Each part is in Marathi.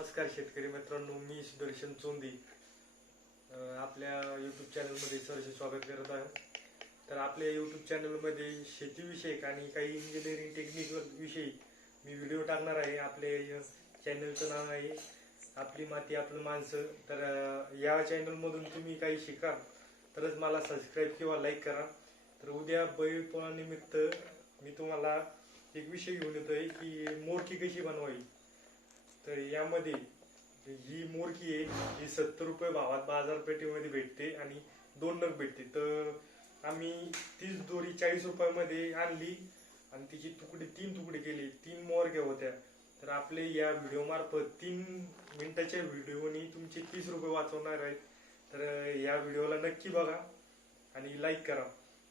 नमस्कार शेतकरी मित्रांनो, मी सुदर्शन चोंदी आपल्या यूट्यूब चॅनलमध्ये सहर्ष स्वागत करत आहे. तर आपल्या यूट्यूब चॅनलमध्ये शेतीविषयक आणि काही इंजिनिअरिंग टेक्निकल विषयी मी व्हिडिओ टाकणार आहे. आपल्या चॅनलचं नाव आहे आपली माती आपलं माणसं. तर या चॅनलमधून तुम्ही काही शिका तरच मला सबस्क्राईब किंवा लाईक करा. तर उद्या बैलपोळानिमित्त मी तुम्हाला एक विषय घेऊन येतोय की मोरकी कशी बनवावी. तर यामध्ये ही मोरकी आहे, ही 70 रुपये भावात बाजारपेठेमध्ये भेटते आणि 2 नग भेटते. तर आम्ही तीच दोरी 40 रुपयामध्ये आणली आणि तिची तीन तुकडे केले. 3 मोरक्या होत्या. तर आपले या व्हिडिओ मार्फत 3 मिनिटाच्या व्हिडिओनी तुमचे 30 रुपये वाचवणार आहेत. तर या व्हिडिओला नक्की बघा आणि लाईक करा.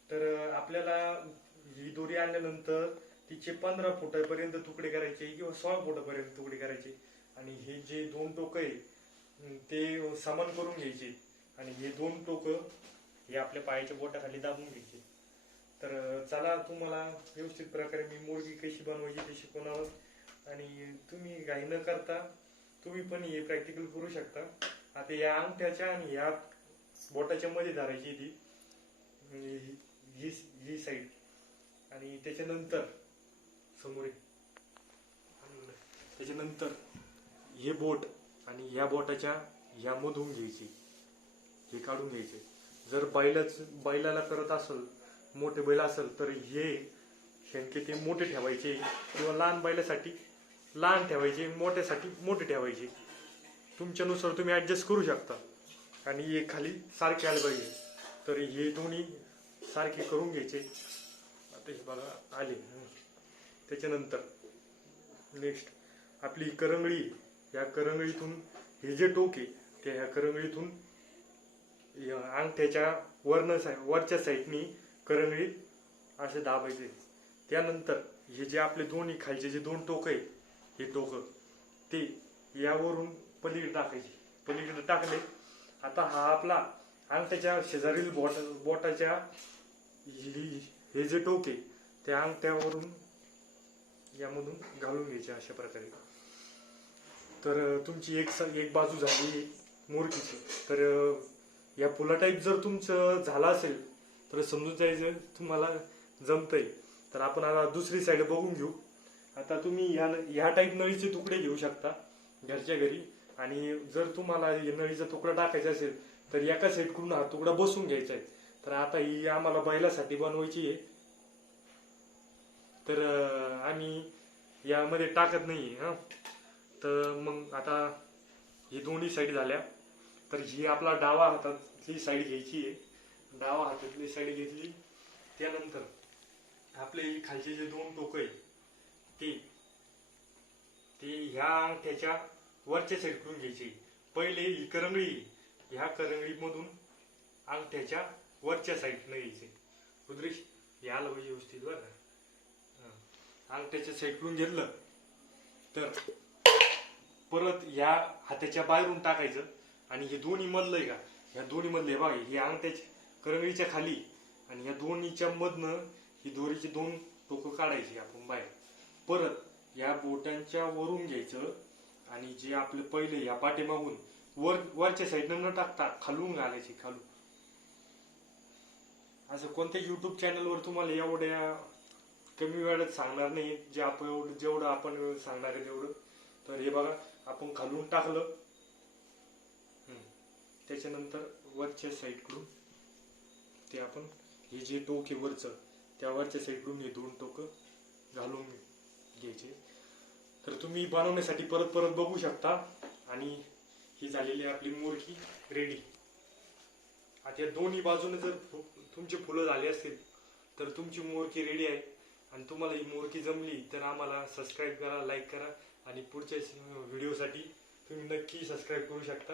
तर आपल्याला ही दोरी आणल्यानंतर तिचे 15 फुटापर्यंत तुकडे करायचे किंवा 16 फुटापर्यंत तुकडे करायचे आणि हे जे 2 टोकं आहे ते समान करून घ्यायचे आणि हे 2 टोकं हे आपल्या पायाच्या बोटाखाली दाबून घ्यायचे. तर चला तुम्हाला व्यवस्थित प्रकारे मी मोरकी कशी बनवायची ते शिकवणार आणि तुम्ही घाई न करता तुम्ही पण हे प्रॅक्टिकल करू शकता. आता या अंगठ्याच्या आणि या बोटाच्या मध्ये धरायची ती ही साईड आणि त्याच्यानंतर समोर त्याच्यानंतर हे बोट आणि या बोटाच्या या मधून घ्यायची, हे काढून घ्यायचे. जर बैलाला करत असेल, मोठे बैल असेल तर हे शेणके ते मोठे ठेवायचे किंवा लहान बैलासाठी लहान ठेवायचे, मोठ्यासाठी मोठे ठेवायचे. तुमच्यानुसार तुम्ही ऍडजस्ट करू शकता. आणि हे खाली सारखे आले पाहिजे. तर हे दोन्ही सारखे करून घ्यायचे. आता हे बघा आले. त्याच्यानंतर नेक्स्ट आपली करंगळी, या करंगळीतून हे जे टोक आहे त्या ह्या करंगळीतून अंगठ्याच्या वरच्या साईडनी करंगळी असे दाबायचे. त्यानंतर हे जे आपले दोन्ही खालचे जे 2 टोक आहे हे टोक ते यावरून पलीकडे टाकायचे. पलीकडे टाकले. आता हा आपला अंगठ्याच्या शेजारील बोटाच्या हे जे टोक आहे त्या अंगठ्यावरून यामधून घालून घ्यायचे अशा प्रकारे. तर तुमची एक बाजू झाली मोरकीची. तर या पुला टाईप जर तुमचं झाला असेल तर समजून जायचं तुम्हाला जमतंय. तर आपण आता दुसरी साईड बघून घेऊ. आता तुम्ही ह्या टाईप नळीचे तुकडे घेऊ शकता घरच्या घरी. आणि जर तुम्हाला नळीचा तुकडा टाकायचा असेल तर एका साईडकडून हा तुकडा बसून घ्यायचा आहे. तर आता ही आम्हाला बैलासाठी बनवायची आहे. तर आम्ही यामध्ये टाकत नाहीये. तर मग आता ही दोन्ही साईड झाल्या. तर ही आपला डावा हातातली साईड घ्यायची आहे. डावा हातातली साईड घेतली. त्यानंतर आपले खालचे जे 2 टोक आहे ते ह्या अंगठ्याच्या वरच्या साईडकडून घ्यायचे. पहिले ही करंगळी, ह्या करंगळीमधून अंगठ्याच्या वरच्या साईडनं घ्यायचे. रुद्रेश याला पाहिजे व्यवस्थित बरं. अंगठ्याच्या साईडकडून घेतलं तर परत या हाताच्या बाहेरून टाकायचं आणि हे दोन्ही मधलं आहे का, ह्या दोन्ही मधले बघा, ही अंगठ्याच्या करंगळीच्या खाली आणि या दोन्हीच्या मधनं ही दोरीचे 2 टोकं काढायची आपण बाहेर. परत या बोटांच्या वरून घ्यायचं आणि जे आपले पहिले या पाठीमागून वरच्या साईडनं न टाकता खालून घालायची. खालून असं कोणत्या युट्यूब चॅनलवर तुम्हाला एवढ्या कमी वेळात सांगणार नाही जेवढं आपण सांगणार आहे तेवढं. तर हे बघा आपण खालून टाकलं. त्याच्यानंतर वरच्या साईडकडून ते आपण हे जे टोक आहे वरचं त्या वरच्या साईडकडून हे 2 टोक घालून घ्यायचे. तर तुम्ही बनवण्यासाठी परत बघू शकता. आणि ही झालेली आपली मोरकी रेडी. आता या दोन्ही बाजूने जर तुमचे फुलं झाले असतील तर तुमची मोरकी रेडी आहे. आणि तुम्हाला ही मोरकी जमली तर आम्हाला सबस्क्राईब करा, लाईक करा आणि पुढच्या व्हिडिओसाठी तुम्ही नक्की सबस्क्राईब करू शकता.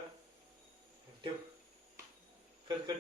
ठेव कट.